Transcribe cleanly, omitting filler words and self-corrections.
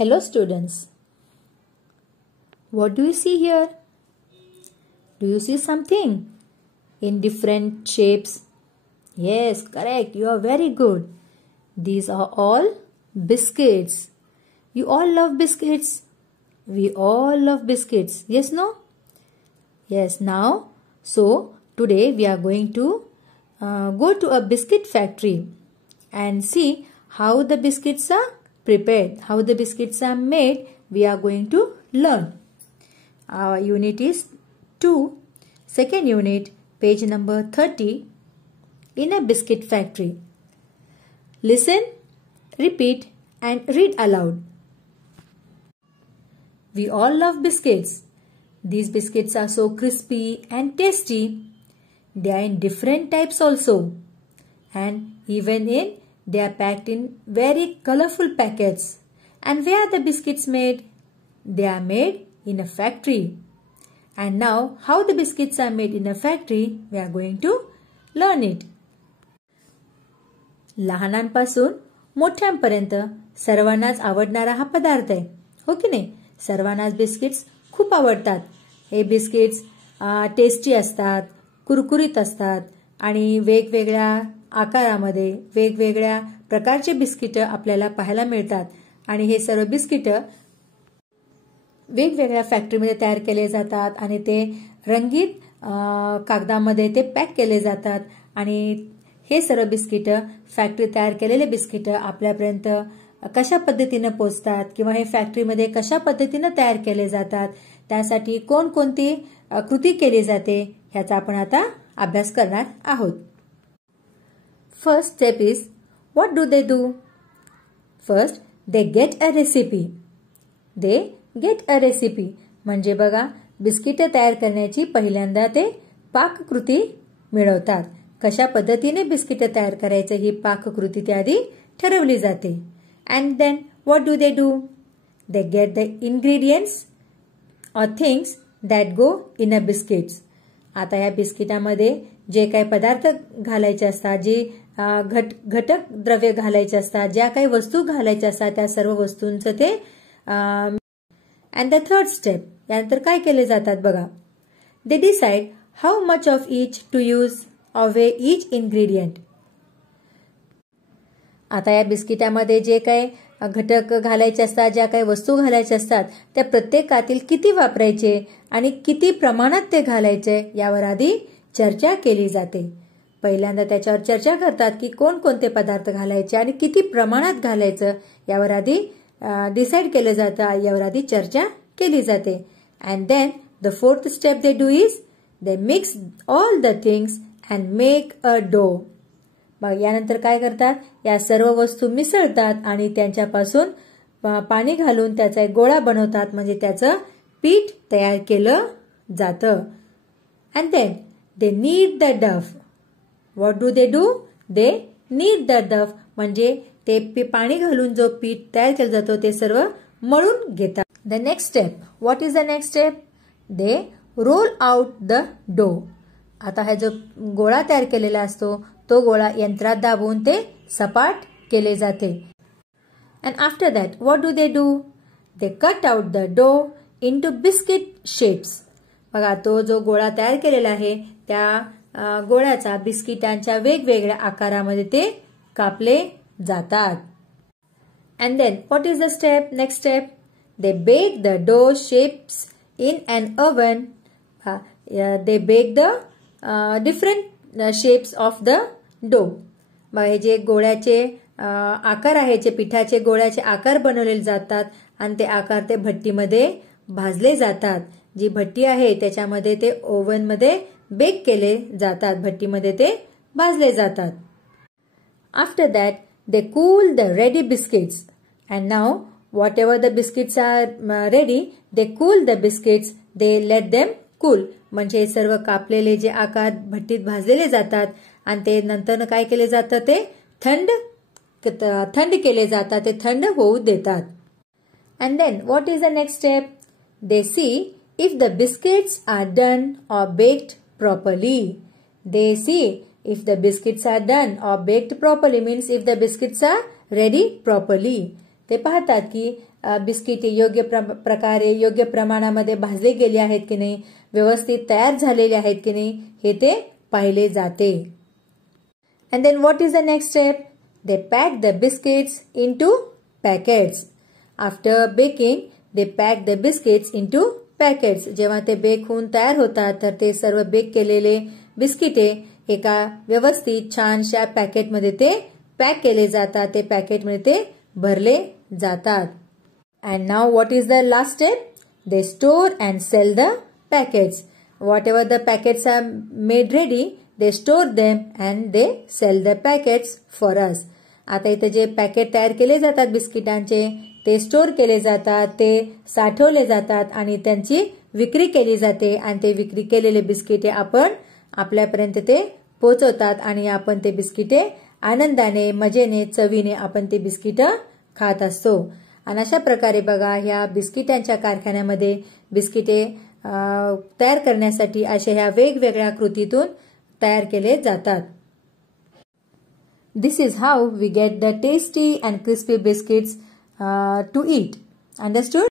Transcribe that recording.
Hello students. What do you see here? Do you see something in different shapes? Yes, correct. You are very good. These are all biscuits. You all love biscuits. We all love biscuits. Yes, no? Yes, now. So, today we are going to go to a biscuit factory and see how the biscuits are prepared, how the biscuits are made. We are going to learn. Our unit is 2, second unit, page number 30, in a biscuit factory. Listen, repeat and read aloud. We all love biscuits. These biscuits are so crispy and tasty. They are in different types also. And even they are packed in very colorful packets. And where are the biscuits made? They are made in a factory. And now how the biscuits are made in a factory, we are going to learn it. लहानांपासून मोठ्यांपर्यंत सर्वांनाच आवडणारा हा पदार्थ आहे. हो की नाही? सर्वांनाच बिस्किट्स खूप आवडतात. हे बिस्किट्स टेस्टी असतात, कुरकुरीत असतात आणि वेगवेगळ्या आकारामध्ये वेगवेगळ्या प्रकारचे बिस्किट आपल्याला पाहायला मिळतात. आणि हे सर्व बिस्किट वेगवेगळ्या फॅक्टरीमध्ये तयार केले जातात आणि ते रंगीत कागदामध्ये ते पॅक केले जातात. आणि हे सर्व बिस्किट फॅक्टरी तयार केलेले बिस्किट आपल्यापर्यंत कशा पद्धतीने पोहोचतात किंवा हे फॅक्टरीमध्ये कशा पद्धतीने तयार केले जातात, त्यासाठी कोणकोणती कृती केली जाते ह्याचा आपण आता अभ्यास करणार आहोत. First step is what do they do? First they get a recipe. They get a recipe म्हणजे बघा, बिस्किट तयार करण्याची पहिल्यांदा ते पाककृती मिळवतात. कशा पद्धतीने बिस्किट तयार करायचे ही पाककृती त्याआधी ठरवली जाते. And then what do they do? They get the ingredients or things that go in a biscuits. आता या बिस्किटामध्ये जे काही पदार्थ घालायचे असतात, जे घटक द्रव्य घालायचे असतात, ज्या काही वस्तू घालायच्या असतात, त्या सर्व वस्तूंचं ते अँड द थर्ड स्टेप, यानंतर काय केले जातात बघा. They decide how much of each to use of each ingredient. आता या बिस्किटामध्ये जे काही घटक घालायचे असतात, ज्या काही वस्तू घालायच्या असतात, त्या प्रत्येकातील किती वापरायचे आणि किती प्रमाणात ते घालायचे यावर आधी चर्चा केली जाते. पहिल्यांदा त्याच्यावर चर्चा करतात की कोणकोणते पदार्थ घालायचे आणि किती प्रमाणात घालायचं यावर आधी डिसाइड केलं जातं, यावर आधी चर्चा केली जाते. And then the fourth step they do is they mix all the things and make a dough. मग यानंतर काय करतात? या सर्व वस्तू मिसळतात आणि त्यांच्यापासून पाणी घालून त्याचा एक गोळा बनवतात, म्हणजे त्याचं पीठ तयार केलं जातं. And then they need the dough. What do they do? They need the dough म्हणजे ते पाणी घालून जो पीठ तयार केलं जातो ते सर्व मळून घेतात. The next step, what is the next step? They roll out the डो. आता हा जो गोळा तयार केलेला असतो तो गोळा यंत्रात दाबून ते सपाट केले जाते. And after that what do they do? They cut out the डो इंटू बिस्किट शेप्स. बघा, तो जो गोळा तयार केलेला आहे त्या गोळ्याचा बिस्किटांच्या वेगवेगळ्या आकारामध्ये ते कापले जातात. And then what is the step? Next step, they bake the dough shapes in an oven. They bake the different shapes of the dough. मग हे जे गोळ्याचे आकार आहे, जे पिठाचे गोळ्याचे आकार बनवले जातात आणि ते आकार ते भट्टीमध्ये भाजले जातात. जी भट्टी आहे त्याच्यामध्ये ते ओव्हनमध्ये बेक केले जातात, भट्टीमध्ये ते भाजले जातात. After that they cool the ready biscuits. And now whatever the biscuits are ready, they cool the biscuits, they let them cool. म्हणजे सर्व कापलेले जे आकार भट्टीत भाजलेले जातात आणि ते नंतर काय केले जातं, ते थंड केले जातात, ते थंड होऊ देतात. And then what is the next step? They see if the biscuits are done or baked properly. They see if the biscuits are done or baked properly means if the biscuits are ready properly. ते पाहतात की बिस्किटे योग्य प्रकारे योग्य प्रमाणामध्ये भाजले गेले आहेत की नाही, व्यवस्थित तयार झालेले आहेत की नाही, हे ते पाहिले जाते. And then what is the next step? They pack the biscuits into packets. After baking, they pack the biscuits into packets. जेव्हा ते बेक होऊन तयार होतात तर ते सर्व बेक केलेले बिस्किटे एका व्यवस्थित छानशा पॅकेटमध्ये ते पॅक केले जातात. ते पॅकेटमध्ये ते भरले जातात. And now what is the last step? They store and sell the packets. Whatever the packets are made ready, they store them and they sell the packets for us. आता इथे जे पॅकेट तयार केले जातात बिस्किटांचे ते स्टोर केले जातात, ते साठवले जातात आणि त्यांची विक्री केली जाते आणि ते विक्री केलेले बिस्किटे आपण आपल्यापर्यंत ते पोहोचवतात आणि आपण ते बिस्किटे आनंदाने मजेने चवीने आपण ते बिस्किट खात असतो. आणि अशा प्रकारे बघा ह्या बिस्किटांच्या कारखान्यामध्ये बिस्किटे तयार करण्यासाठी अशा ह्या वेगवेगळ्या कृतीतून तयार केले जातात. This is how we get the tasty and crispy biscuits to eat. Understood?